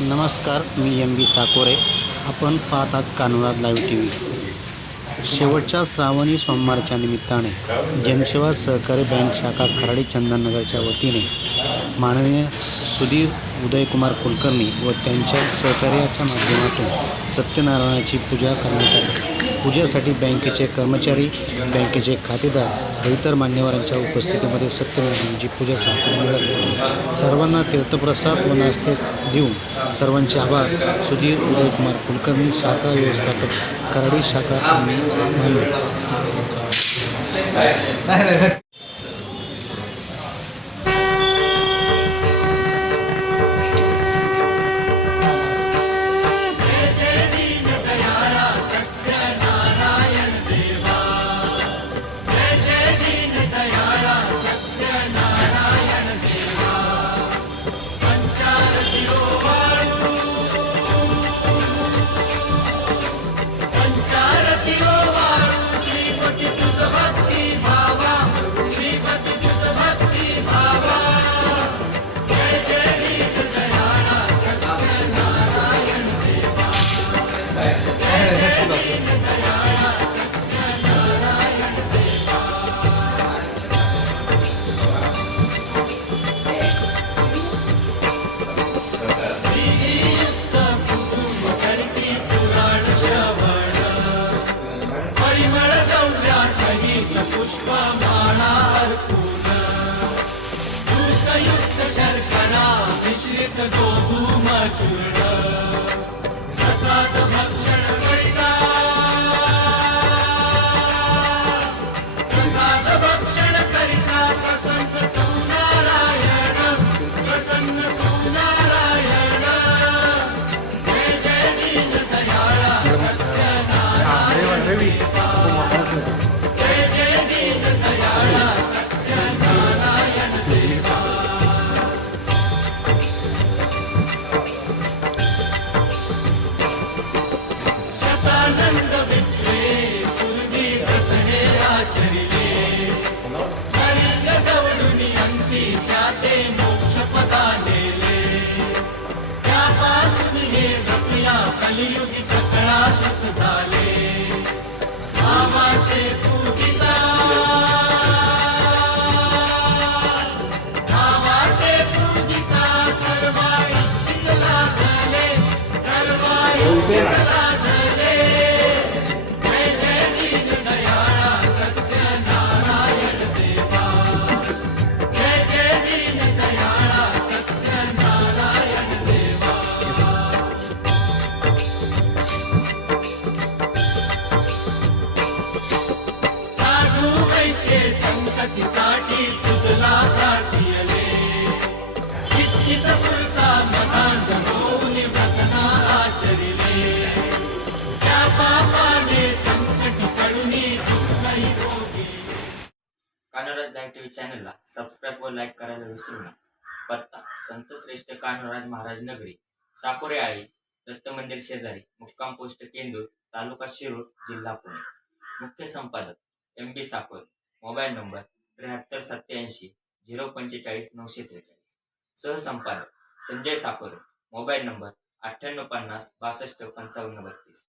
नमस्कार मी M B Sakore. आपण पाहत आज कानोरात लाईव्ह टी व्ही शेवटच्या श्रावणी सोमवारच्या निमित्ताने जनसेवा सहकारी बँक शाखा खराडी चंदननगरच्या वतीने माननीय सुधीर उदयकुमार कुलकर्णी व त्यांच्या सहकार्याच्या माध्यमातून सत्यनारायणाची पूजा करण्यात आली. पूजेसाठी बँकेचे कर्मचारी बँकेचे खातेदार व इतर मान्यवरांच्या उपस्थितीमध्ये सत्यनारायणाची पूजा संपन्न झाली. सर्वांना तीर्थप्रसाद व नाश्ते देऊन सर्वांचे आभार. सुधीर उदयकुमार कुलकर्णी शाखा व्यवस्थापक कराडी शाखा आम्ही मानले पुष्पमाणार्पूर्ण शर्करा मिश्रित गोधूमचूर्ण ते मोक्ष पदालेले त्यापासून हे जपला कलियुगी सकळा शत झाले. कान्होराज लाईव्ह टीव्ही चॅनलला सबस्क्राईब व लाईक करायला विसरू नका. पत्ता संत श्रेष्ठ कानोराज महाराज नगरी साकोरे आळी दत्त मंदिर शेजारी मुक्काम पोस्ट केंदूर तालुका शिरूर जिल्हा पुणे. मुख्य संपादक M B Sakore. Mobile number त्र्याहत्तर सत्याऐंशी झिरो पंचेचाळीस नऊशे त्रेचाळीस. सहसंपादक संजय साकोरे मोबाईल नंबर अठ्ठ्याण्णव पन्नास बासष्ट पंचावन्न बत्तीस.